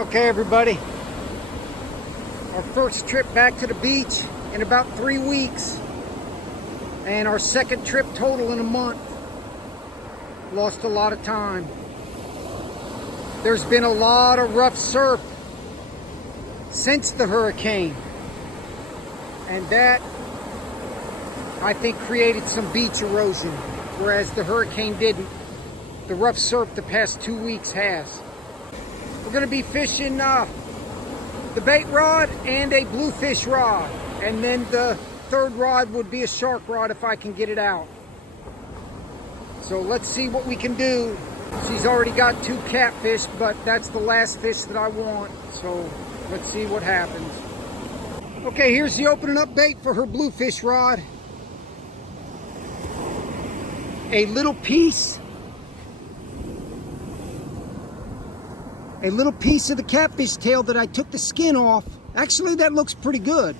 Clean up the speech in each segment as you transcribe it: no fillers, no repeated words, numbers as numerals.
Okay, everybody, our first trip back to the beach in about 3 weeks, and our second trip total in a month. Lost a lot of time. There's been a lot of rough surf since the hurricane, and that, I think, created some beach erosion, whereas the hurricane didn't. The rough surf the past 2 weeks has. We're going to be fishing the bait rod and a bluefish rod, and then the third rod would be a shark rod if I can get it out. So let's see what we can do. She's already got 2 catfish, but that's the last fish that I want, so let's see what happens. Okay, here's the opening up bait for her bluefish rod. A little piece of the catfish tail that I took the skin off. Actually, that looks pretty good.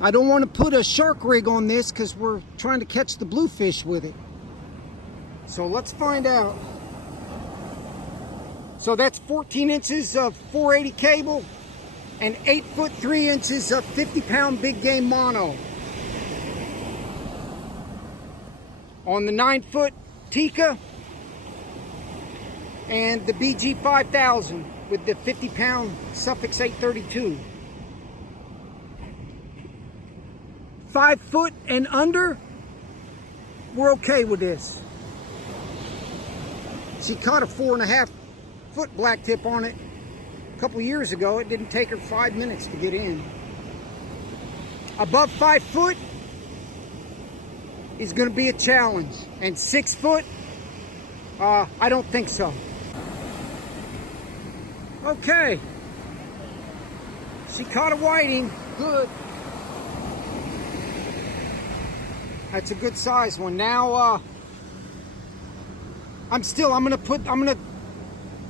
I don't want to put a shark rig on this because we're trying to catch the bluefish with it. So let's find out. So that's 14 inches of 480 cable and 8 foot 3 inches of 50-pound big game mono. On the 9 foot TICA and the BG 5000 with the 50-pound suffix 832. 5 foot and under, we're okay with this. She caught a 4.5 foot black tip on it a couple years ago. It didn't take her 5 minutes to get in. Above 5 foot is going to be a challenge, and 6 foot, I don't think so. Okay, she caught a whiting. Good. That's a good size one. Now I'm gonna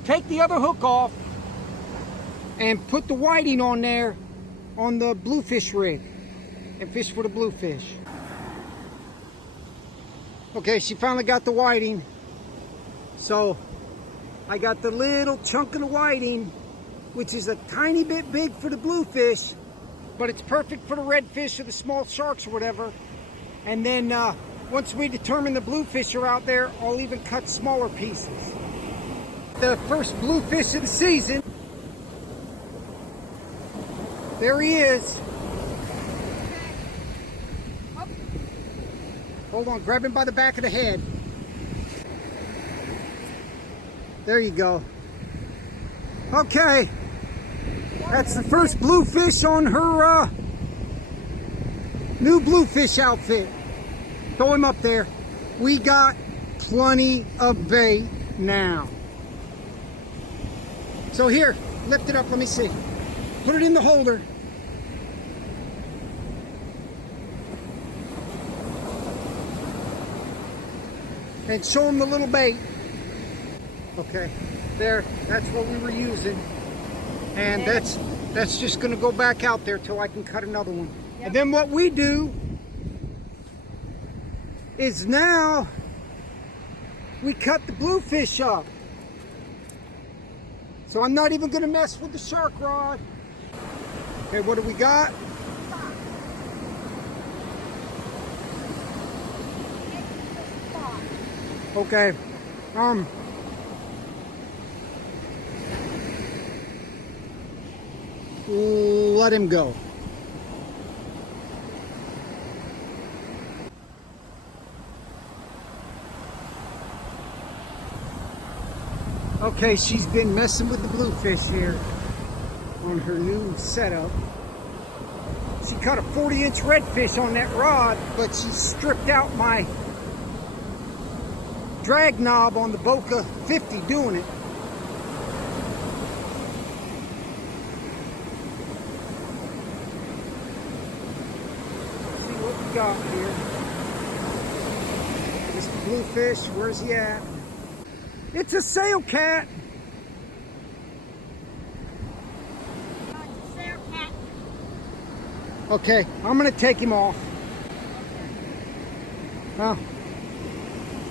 take the other hook off and put the whiting on there on the bluefish rig and fish for the bluefish. Okay, she finally got the whiting. So I got the little chunk of the whiting, which is a tiny bit big for the bluefish, but it's perfect for the redfish or the small sharks or whatever. And then once we determine the bluefish are out there, I'll even cut smaller pieces. The first bluefish of the season. There he is. Hold on, grab him by the back of the head. There you go. Okay, that's the first bluefish on her new bluefish outfit. Throw him up there. We got plenty of bait now. So here, lift it up, let me see. Put it in the holder. And show him the little bait. Okay, there, that's what we were using. And that's just gonna go back out there till I can cut another one. Yep. And then what we do is now we cut the bluefish up. So I'm not even gonna mess with the shark rod. Okay, what do we got? Okay, let him go. Okay, she's been messing with the bluefish here on her new setup. She caught a 40-inch redfish on that rod, but she stripped out my drag knob on the Boca 50 doing it. Got here. Mr. Bluefish, where's he at? It's a sail cat. Sail cat. Okay, I'm gonna take him off. Well,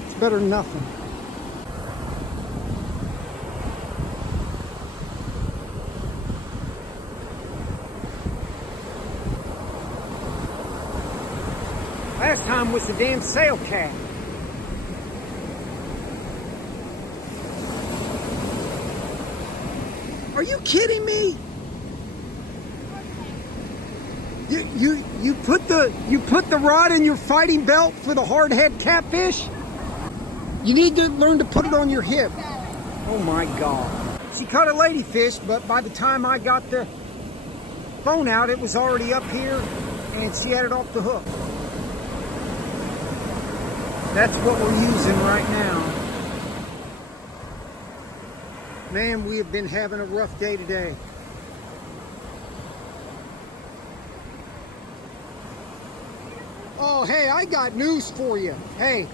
it's better than nothing. was the damn sail cat. Are you kidding me? You put the rod in your fighting belt for the hardhead catfish? You need to learn to put it on your hip. Oh my God. She caught a ladyfish, but by the time I got the phone out, it was already up here and she had it off the hook. That's what we're using right now. Man, we have been having a rough day today. Oh, hey, I got news for you. Hey,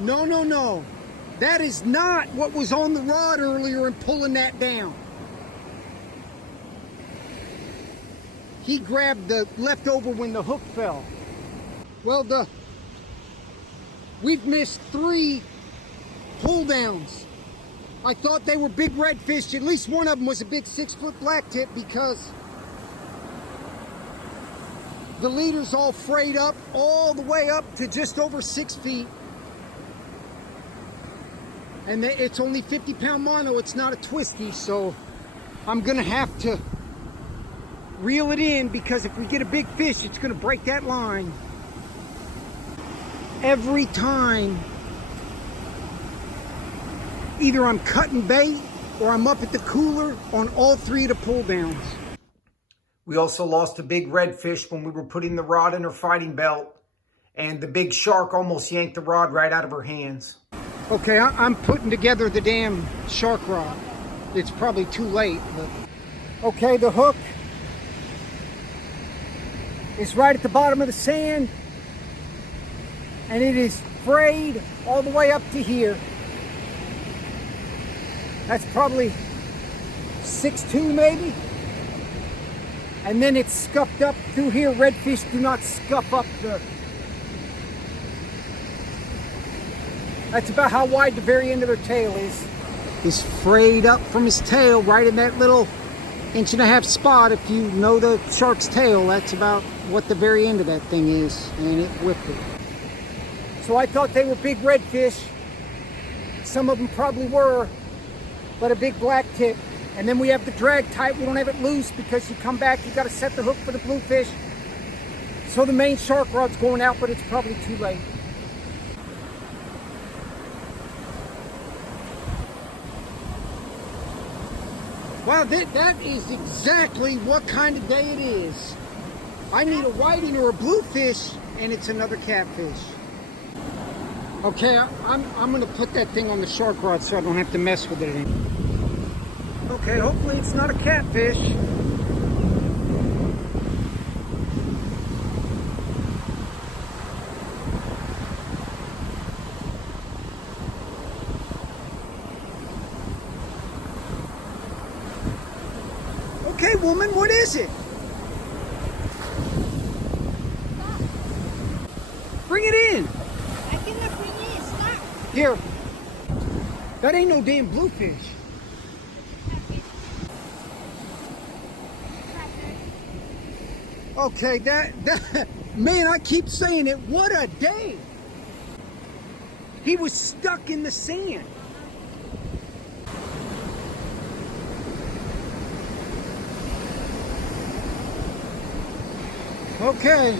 no. That is not what was on the rod earlier and pulling that down. He grabbed the leftover when the hook fell. Well, we've missed 3 pull downs. I thought they were big redfish. At least one of them was a big 6-foot blacktip because the leader's all frayed up all the way up to just over 6 feet. And it's only 50-pound mono, it's not a twisty, so I'm gonna have to reel it in because if we get a big fish, it's gonna break that line. Every time, either I'm cutting bait or I'm up at the cooler on all 3 of the pull downs. We also lost a big redfish when we were putting the rod in her fighting belt, and the big shark almost yanked the rod right out of her hands. Okay, I'm putting together the damn shark rod. It's probably too late, but... Okay, the hook is right at the bottom of the sand, and it is frayed all the way up to here. That's probably 6'2" maybe. And then it's scuffed up through here. Redfish do not scuff up the... That's about how wide the very end of their tail is. He's frayed up from his tail right in that little 1.5-inch spot. If you know the shark's tail, that's about what the very end of that thing is. And it whipped it. So I thought they were big redfish. Some of them probably were, but a big black tip. And then we have the drag tight. We don't have it loose because you come back, you got to set the hook for the bluefish. So the main shark rod's going out, but it's probably too late. Wow, that is exactly what kind of day it is. I need a whiting or a bluefish, and it's another catfish. Okay, I'm gonna put that thing on the shark rod so I don't have to mess with it anymore. Okay, hopefully it's not a catfish. Okay, woman, what is it? Bring it in. I cannot bring it. Stop. Here. That ain't no damn bluefish. Okay, that man, I keep saying it. What a day. He was stuck in the sand. Okay.